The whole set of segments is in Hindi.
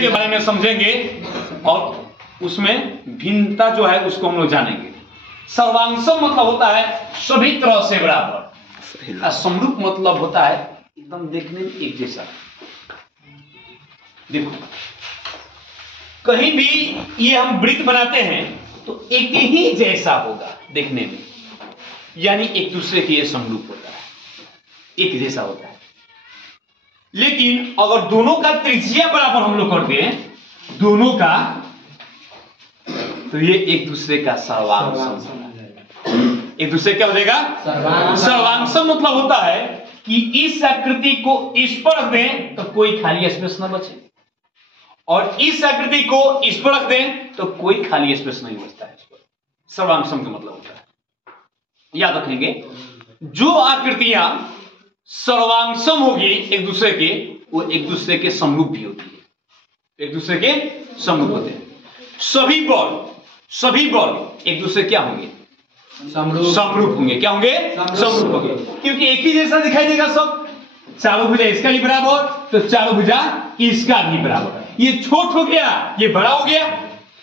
के बारे में समझेंगे और उसमें भिन्नता जो है उसको हम लोग जानेंगे। सर्वांगसम मतलब होता है सभी तरह से बराबर, समरूप मतलब होता है एकदम देखने में एक जैसा। देखो कहीं भी ये हम वृत्त बनाते हैं तो एक ही जैसा होगा देखने में, यानी एक दूसरे के ये समरूप होता है, एक जैसा होता है। लेकिन अगर दोनों का त्रिज्या बराबर हम लोग करते हैं दोनों का, तो ये एक दूसरे का सर्वांगसम, एक दूसरे क्या हो जाएगा सर्वांगसम। मतलब होता है कि इस आकृति को इस पर रख दें तो कोई खाली स्पेस न बचे, और इस आकृति को इस पर रख दें तो कोई खाली स्पेस नहीं बचता है। सर्वांगसम का मतलब होता है, याद रखेंगे, जो आकृतियां सर्वांगसम होगी एक दूसरे के, वो एक दूसरे के समरूप भी होती है, एक दूसरे के समरूप होते हैं। सभी बॉल एक दूसरे क्या होंगे समरूप होंगे। क्या होंगे समरूप होंगे, क्योंकि एक ही जैसा दिखाई देगा सब। चारों भुजा इसका भी बराबर तो चारों भुजा इसका भी बराबर। ये छोट हो गया ये बड़ा हो गया,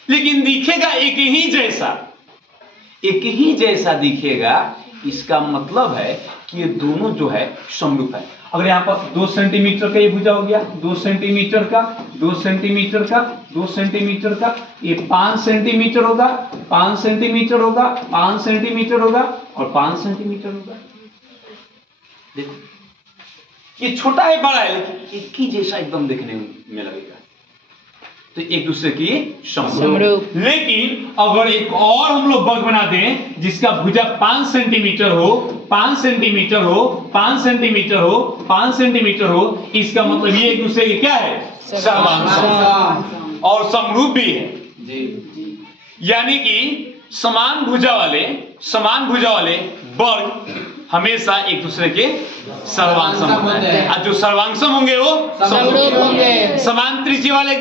लेकिन दिखेगा एक ही जैसा, एक ही जैसा दिखेगा। इसका मतलब है कि ये दोनों जो है समरूप है। अगर यहां पर 2 सेंटीमीटर का ये भुजा हो गया, 2 सेंटीमीटर का, 2 सेंटीमीटर का, 2 सेंटीमीटर का, ये 5 सेंटीमीटर होगा, 5 सेंटीमीटर होगा, 5 सेंटीमीटर होगा और 5 सेंटीमीटर होगा। देखो ये छोटा है बड़ा है, लेकिन एक ही जैसा एकदम देखने में लगेगा, तो एक दूसरे की समरूप। लेकिन अगर एक और हम लोग वर्ग बना दें जिसका भुजा 5 सेंटीमीटर हो, 5 सेंटीमीटर हो, 5 सेंटीमीटर हो, 5 सेंटीमीटर हो, इसका मतलब ये एक दूसरे के क्या है सर्वांगसम और समरूप भी है। यानी कि समान भुजा वाले वर्ग हमेशा एक दूसरे के सर्वांगसम होते हैं, और जो सर्वांगसम होंगे वो समरूप होंगे। समान त्रिज्या वाले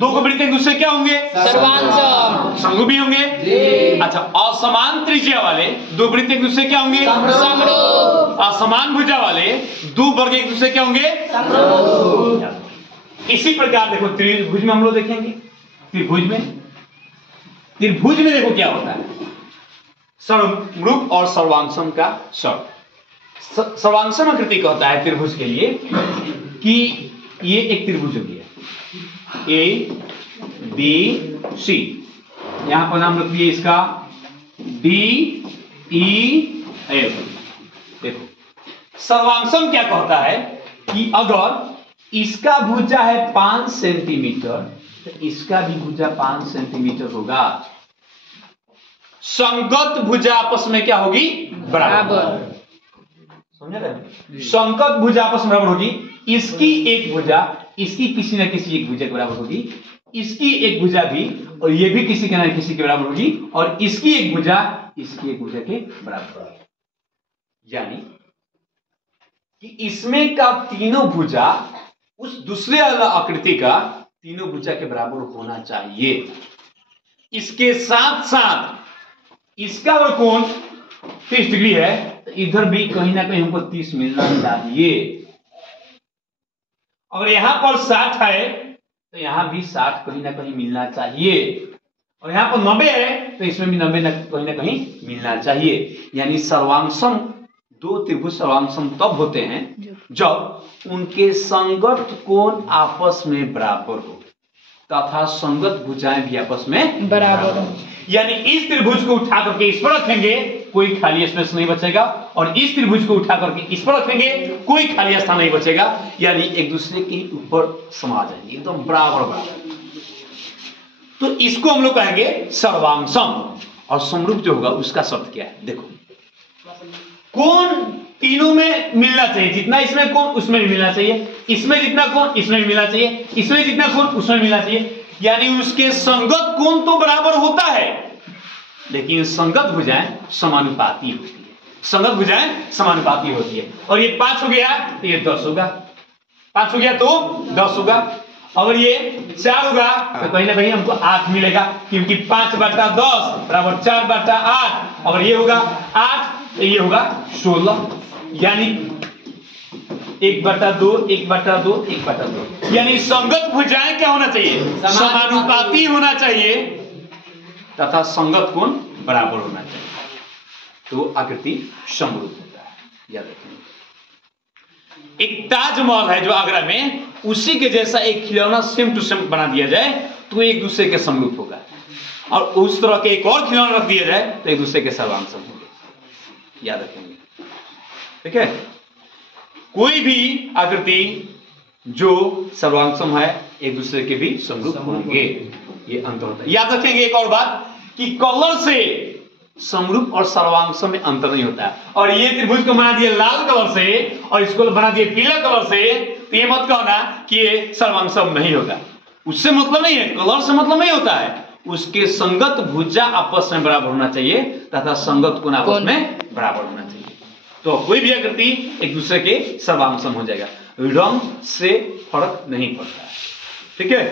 दो वृत्त एक दूसरे क्या होंगे सर्वांगसम समरूप भी होंगे। अच्छा, असमान त्रिज्या वाले दो वृत्त एक दूसरे क्या होंगे समरूप। असमान भुजा वाले दो वर्ग एक दूसरे क्या होंगे समरूप। इसी प्रकार देखो त्रिभुज में हम लोग देखेंगे, त्रिभुज में देखो क्या होता है, समरूप और सर्वांगसम का सर्वांगसम आकृति कहता है त्रिभुज के लिए कि ये एक त्रिभुज हो गया A B C, यहां पर नाम रखिए इसका D E F। देखो सर्वांगसम क्या कहता है कि अगर इसका भुजा है 5 सेंटीमीटर तो इसका भी भुजा 5 सेंटीमीटर होगा। संगत भुजा आपस में क्या होगी बराबर, समझ रहे? संगत भुजा आपस में बराबर होगी। इसकी एक भुजा इसकी किसी न किसी एक भुजा के बराबर होगी, इसकी एक भुजा भी और ये भी किसी के न किसी के बराबर होगी, और इसकी एक भुजा इसकी एक भुजा के बराबर होगी। यानी कि इसमें का तीनों भुजा उस दूसरे आकृति का तीनों भुजा के बराबर होना चाहिए। इसके साथ साथ इसका अगर कोण 30 डिग्री है तो इधर भी कहीं ना कहीं हमको 30 मिलना चाहिए। अगर यहां पर 60 है तो यहां भी 60 कहीं ना कहीं मिलना चाहिए, और यहां पर 90 है तो इसमें भी 90 कहीं ना कहीं मिलना चाहिए। यानी सर्वांगसम दो त्रिभुज सर्वांगसम तब होते हैं जब उनके संगत कोण आपस में बराबर हो तथा संगत भुजाएं भी आपस में बराबर हो। यानी इस त्रिभुज को उठा करके इस पर रखेंगे कोई खाली स्पेस नहीं बचेगा, और इस त्रिभुज को उठा करके इस पर रखेंगे कोई खाली स्थान नहीं बचेगा। यानी एक दूसरे के ऊपर समा जाएंगे एकदम बराबर। तो इसको हम लोग कहेंगे सर्वांगसम। और समरूप जो होगा उसका शब्द क्या है, देखो कोण तीनों में मिलना चाहिए, जितना इसमें कोण उसमें भी मिलना चाहिए, इसमें जितना कोण इसमें भी मिलना चाहिए, इसमें जितना कोण उसमें मिलना चाहिए। यानी उसके संगत कोण तो बराबर होता है, लेकिन संगत भुजाएं समानुपाती होती है, संगत भुजाएं समानुपाती होती है। और ये 5 हो गया तो ये 10 होगा, 5 हो गया तो 10 होगा। अगर ये 4 होगा तो कहीं ना कहीं हमको 8 मिलेगा, क्योंकि 5/10 बराबर 4/8। अगर ये होगा 8 तो ये होगा 16। यानी 1/2 1/2 1/2, यानी संगत भुजाएं क्या होना चाहिए? समानुपाती होना चाहिए तथा संगत कोण बराबर होना चाहिए, तो आकृति समरूप होता है। याद रखेंगे। एक ताजमहल है जो आगरा में, उसी के जैसा एक खिलौना सेम टू सेम बना दिया जाए तो एक दूसरे के समरूप होगा, और उस तरह के एक और खिलौना रख दिया जाए तो एक दूसरे के सर्वांग होंगे। याद रखेंगे, ठीक है। कोई भी आकृति जो सर्वांगसम है एक दूसरे के भी समरूप होंगे, ये अंतर होता है। याद रखेंगे एक और बात कि कलर से समरूप और सर्वांगसम में अंतर नहीं होता है। और ये त्रिभुज को बना दिए लाल कलर से और इसको बना दिए पीला कलर से, तो ये मत कहना कि ये सर्वांगसम नहीं होगा। उससे मतलब नहीं है, कलर से मतलब नहीं होता है। उसके संगत भुजा आपस में बराबर होना चाहिए तथा संगत कोण आपस में बराबर होना चाहिए, तो कोई भी आकृति एक दूसरे के सर्वांगसम हो जाएगा। रंग से फर्क नहीं पड़ता है, ठीक है।